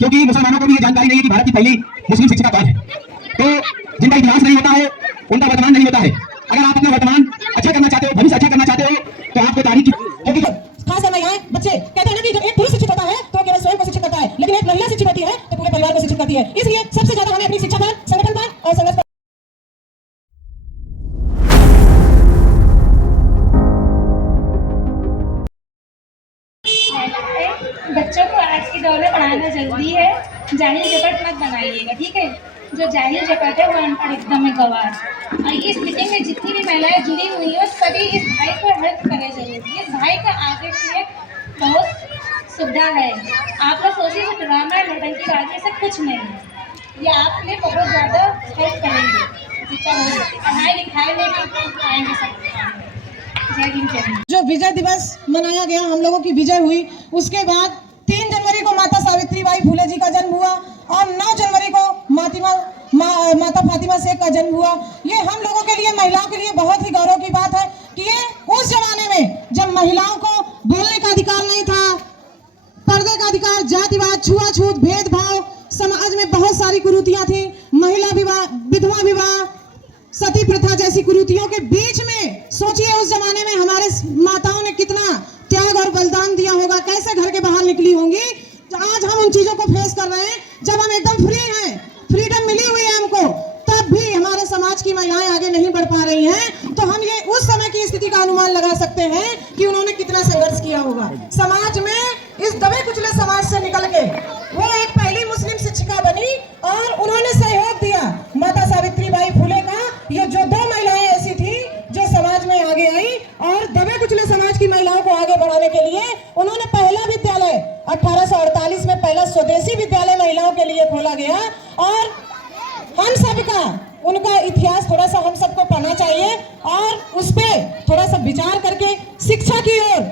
क्योंकि मुसलमानों को भी ये जानकारी नहीं है कि भारत की पहली मुस्लिम शिक्षिका कौन है। तो जिनका इतिहास नहीं होता है उनका वर्तमान नहीं होता है। अगर आप अपना वर्तमान अच्छा करना चाहते हो, भविष्य अच्छा करना चाहते हो, तो आपको तारीख की खास करना यहाँ बच्चे कहते हैं ना कि जब एक पुरुष शिक्षित होता है तो केवल स्वयं को शिक्षित करता है, लेकिन एक महिला शिक्षित होती है तो पूरे परिवार को शिक्षित करती है। इसलिए सबसे ज्यादा हमें अपनी शिक्षा पर, संगठन पर और संघर्ष पर बच्चों को आज के दौर में पढ़ाना जरूरी है। जाहिल जपट मत बनाइएगा, ठीक है। जो जाहिल जपट है वो अनपढ़ एकदम है, गवार। और इस मीटिंग में जितनी भी महिलाएं जुड़ी हुई हैं सभी इस भाई को हेल्प करें जरूर। इस भाई का आगे के लिए बहुत सुविधा है। आप लोग सोचिए कि ड्रामा नौटंकी बाजी सब कुछ नहीं है, ये आपके लिए बहुत ज़्यादा हेल्प करेंगे जितना हो सके। पढ़ाई लिखाई में भी आएंगे सब। जय हिंद, जय हिंद। जो विजय दिवस मनाया गया, हम लोगों की विजय हुई, उसके बाद 3 जनवरी को माता सावित्रीबाई फुले जी का जन्म हुआ और 9 जनवरी को माता फातिमा शेख का जन्म हुआ। ये हम लोगों के लिए, महिलाओं के लिए बहुत ही गौरव की बात है कि ये उस जमाने में जब महिलाओं को बोलने का अधिकार नहीं था, पर्दे का अधिकार, जातिवाद, छुआछूत, भेदभाव, समाज में बहुत सारी कुरीतियां थी, महिला विवाह, विधवा विवाह, सती प्रथा जैसी कुरीतियों के बीच में सोचिए उस जमाने में हमारे माताओं ने कितना त्याग और बलिदान दिया होगा, कैसे घर के बाहर निकली होंगी। आज हम उन चीजों को फेस कर रहे हैं, जब हम एकदम फ्री हैं, फ्रीडम मिली हुई है हमको, तब भी हमारे समाज की महिलाएं आगे नहीं बढ़ पा रही हैं। तो हम ये उस समय की स्थिति का अनुमान लगा सकते हैं कि उन्होंने कितना संघर्ष किया होगा। समाज में इस दबे कुचले समाज से निकल के वो एक पहली मुस्लिम शिक्षिका बनी और उन्होंने सहयोग दिया माता सावित्रीबाई फुले का। ये जो 2 महिलाएं ऐसी थी जो समाज में आगे आई और दबे कुचले समाज की महिलाओं को आगे बढ़ाने के लिए उन्होंने पहला विद्यालय 1848 में पहला स्वदेशी विद्यालय महिलाओं के लिए खोला गया। और हम सबका उनका इतिहास थोड़ा सा हम सबको पढ़ना चाहिए और उस पर थोड़ा सा विचार करके शिक्षा की ओर,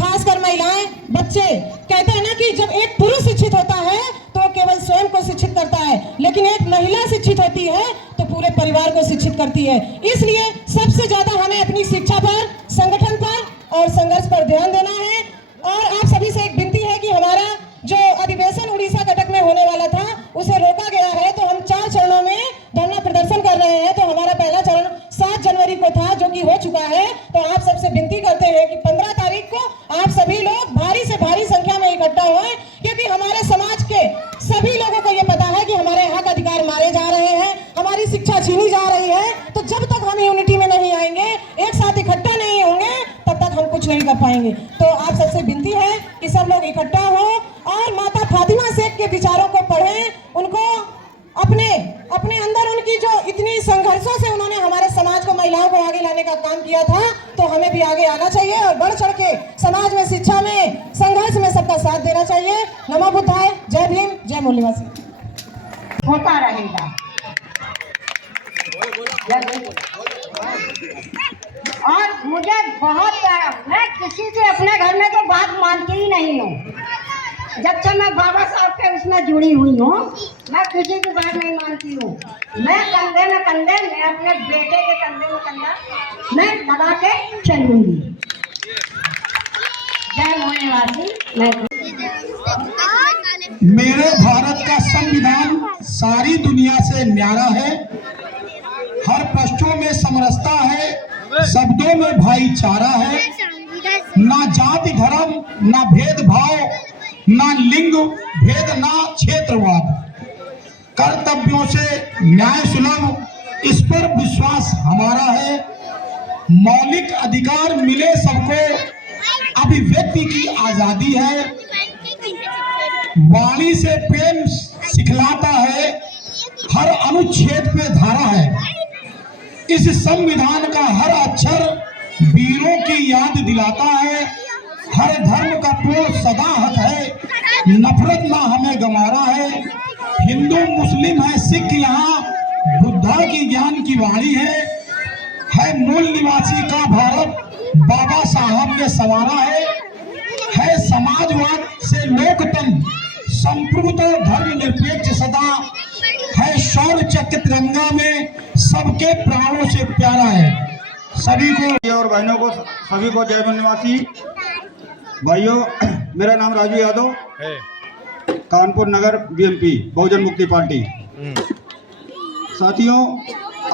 खासकर महिलाएं, बच्चे कहते हैं ना कि जब एक पुरुष शिक्षित होता है तो केवल स्वयं को शिक्षित करता है, लेकिन एक महिला शिक्षित होती है तो पूरे परिवार को शिक्षित करती है। इसलिए सबसे ज्यादा हमें अपनी शिक्षा पर, संगठन पर और संघर्ष पर ध्यान देना है। और आप सभी से एक विनती है कि हमारा जो अधिवेशन उड़ीसा कटक में होने वाला था उसे रोका गया है, तो हम 4 चरणों में धरना प्रदर्शन कर रहे हैं। तो हमारा पहला चरण 7 जनवरी को था जो कि हो चुका है। तो आप सबसे विनती करते हैं कि 15 तारीख को आप सभी लोग भारी से भारी संख्या में इकट्ठा हुए, क्योंकि हमारे समाज के सभी लोगों को ये पता है कि हमारे हक अधिकार मारे जा रहे हैं, हमारी शिक्षा छीनी जा रही है। तो जब तक हम यूनिटी में नहीं आएंगे, एक साथ इकट्ठा नहीं होंगे, तब तक हम कुछ नहीं कर पाएंगे। तो आप सबसे विनती है कि सब लोग इकट्ठा हो और माता फातिमा शेख के विचारों को पढ़ें, उनको अपने अंदर उनकी जो इतनी संघर्षों से उन्होंने हमारे समाज को, महिलाओं को आगे लाने का काम किया था, तो हमें भी आगे आना चाहिए और बढ़ चढ़ के समाज में, शिक्षा में, संघर्ष में सबका साथ देना चाहिए। नमो बुद्धाय, जय भीम, जय मूल्यवासी। होता रहेगा। और मुझे बहुत प्यारा, मैं किसी से अपने घर में तो बात मानती ही नहीं हूँ। जब से मैं बाबा साहब के उसमें जुड़ी हुई हूँ, मैं किसी की बात नहीं मानती हूँ। मैं कंधे में कंधे, मैं अपने बेटे के कंधे में कंधा मैं लगा के चलूंगी। जय मूल्यवासी। मेरे भारत का संविधान सारी दुनिया से न्यारा है, हर प्रश्नों में समरसता है, शब्दों में भाईचारा है, ना जाति धर्म, ना भेदभाव, ना लिंग भेद, ना क्षेत्रवाद, कर्तव्यों से न्याय सुलभ, इस पर विश्वास हमारा है। मौलिक अधिकार मिले सबको, अभिव्यक्ति की आजादी है, वाणी से प्रेम सिखलाता है, हर अनुच्छेद पे धारा है। इस संविधान का हर अक्षर वीरों की याद दिलाता है, हर धर्म का पूर्ण सदा हक है, नफरत ना हमें गंवारा है। हिंदू मुस्लिम है सिख यहाँ, बुद्धा की ज्ञान की वाणी है मूल निवासी का भारत, बाबा साहब ने संवारा है समाजवाद से लोकतंत्र, संप्रभुता धर्मनिरपेक्ष सदा है, शौर्य चक्र तिरंगा में सबके प्राणों से प्यारा है। सभी को और बहनों को, सभी को जय निवासी भाइयों। मेरा नाम राजू यादव है। कानपुर नगर बीएमपी बहुजन मुक्ति पार्टी। साथियों,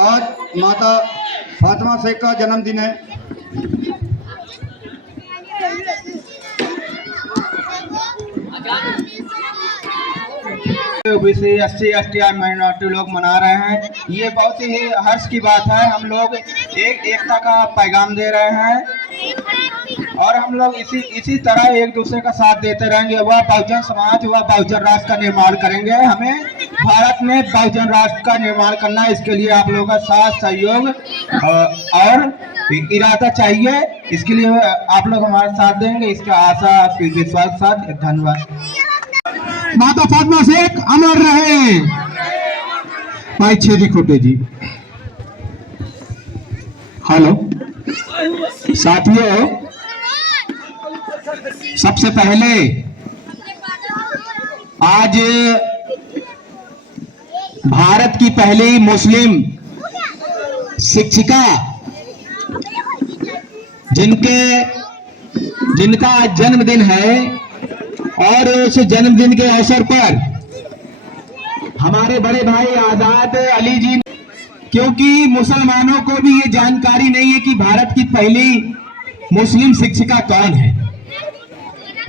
आज माता फातिमा शेख का जन्मदिन है। ओबीसी SC ST माइनॉरिटी लोग मना रहे हैं। ये बहुत ही हर्ष की बात है। हम लोग एकता का पैगाम दे रहे हैं और हम लोग इसी तरह एक दूसरे का साथ देते रहेंगे। वह बहुजन समाज, वह बहुजन राष्ट्र का निर्माण करेंगे। हमें भारत में बहुजन राष्ट्र का निर्माण करना है। इसके लिए आप लोगों का साथ सहयोग और इरादा चाहिए। इसके लिए आप लोग हमारा साथ देंगे, इसका आशा विश्वास के साथ। धन्यवाद। माता फातिमा शेख अमर रहे। भाई छेदी खोटे जी। हेलो साथियों, सबसे पहले आज भारत की पहली मुस्लिम शिक्षिका जिनका आज जन्मदिन है और उस जन्मदिन के अवसर पर हमारे बड़े भाई आजाद अली जी, क्योंकि मुसलमानों को भी ये जानकारी नहीं है कि भारत की पहली मुस्लिम शिक्षिका कौन है,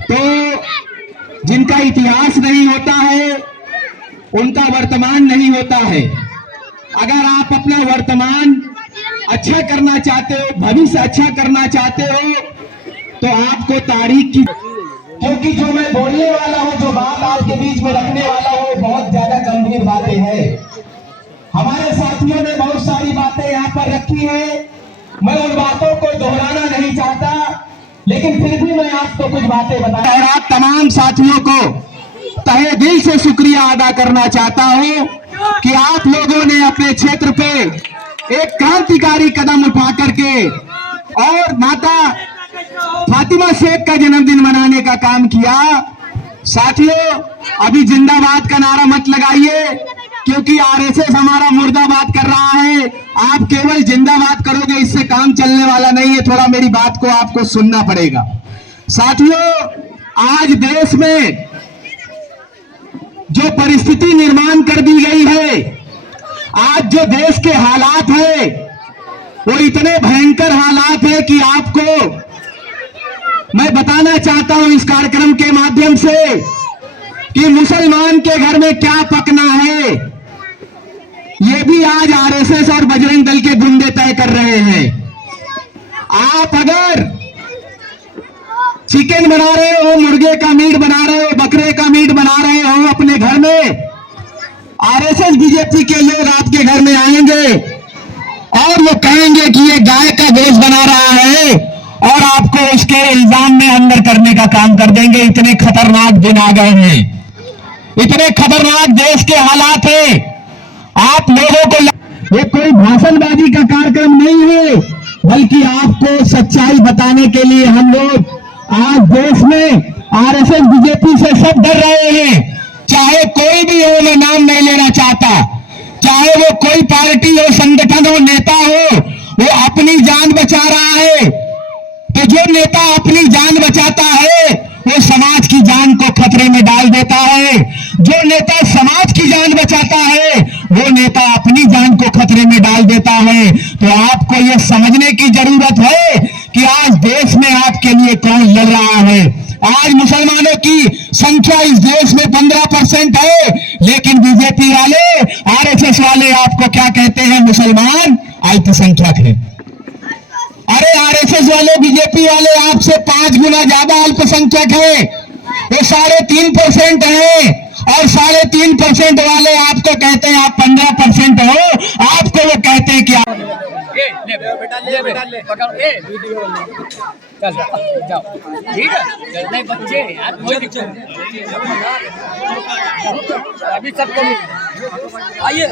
तो जिनका इतिहास नहीं होता है उनका वर्तमान नहीं होता है। अगर आप अपना वर्तमान अच्छा करना चाहते हो, भविष्य अच्छा करना चाहते हो, तो आपको तारीख की, क्योंकि जो मैं बोलने वाला हूं, जो बात आपके बीच में रखने वाला हूं, बहुत ज्यादा गंभीर बातें हैं। हमारे साथियों ने बहुत सारी बातें यहाँ पर रखी है। मैं उन बातों को दोहराना नहीं चाहता, लेकिन फिर भी मैं आपको कुछ बातें बता और आप तमाम साथियों को तहे दिल से शुक्रिया अदा करना चाहता हूं कि आप लोगों ने अपने क्षेत्र पे एक क्रांतिकारी कदम उठा करके और माता फातिमा शेख का जन्मदिन मनाने का काम किया। साथियों, अभी जिंदाबाद का नारा मत लगाइए, क्योंकि आरएसएस हमारा मुर्दाबाद कर रहा है। आप केवल जिंदाबाद करोगे, इससे काम चलने वाला नहीं है। थोड़ा मेरी बात को आपको सुनना पड़ेगा। साथियों, आज देश में जो परिस्थिति निर्माण कर दी गई है, आज जो देश के हालात है, वो इतने भयंकर हालात है कि आपको मैं बताना चाहता हूं इस कार्यक्रम के माध्यम से कि मुसलमान के घर में क्या पकना है, ये भी आज आरएसएस और बजरंग दल के गुंडे तय कर रहे हैं। आप अगर चिकन बना रहे हो, मुर्गे का मीट बना रहे हो, बकरे का मीट बना रहे हो अपने घर में, आरएसएस बीजेपी के लोग आपके घर में आएंगे और वो कहेंगे कि ये गाय का गोश्त बना रहा है और आपको उसके इल्जाम में अंदर करने का काम कर देंगे। इतने खतरनाक दिन आ गए हैं, इतने खतरनाक देश के हालात हैं। आप लोगों को ये कोई भाषणबाजी का कार्यक्रम नहीं है, बल्कि आपको सच्चाई बताने के लिए हम लोग आज देश में आरएसएस बीजेपी से सब डर रहे हैं। चाहे कोई भी हो, मैं नाम नहीं लेना चाहता, चाहे वो कोई पार्टी हो, संगठन हो, नेता हो, वो अपनी जान बचा रहा है। तो जो नेता अपनी जान बचाता है वो समाज की जान को खतरे में डाल देता है। जो नेता समाज की जान बचाता है वो नेता अपनी जान को खतरे में डाल देता है। तो आपको ये समझने की जरूरत है कि आज देश में आपके लिए कौन लड़ रहा है। आज मुसलमानों की संख्या इस देश में 15% है, लेकिन बीजेपी वाले, आरएसएस वाले आपको क्या कहते हैं? मुसलमान अल्पसंख्यक है। अरे आरएसएस वाले, बीजेपी वाले आपसे 5 गुना ज्यादा अल्पसंख्यक है। वो 3.5% है और 3.5% वाले आपको कहते हैं आप 15% हो। आपको वो कहते हैं कि आप ले पकड़ वीडियो चल जाओ, ठीक है। नहीं बच्चे यार, अभी सबको आइए।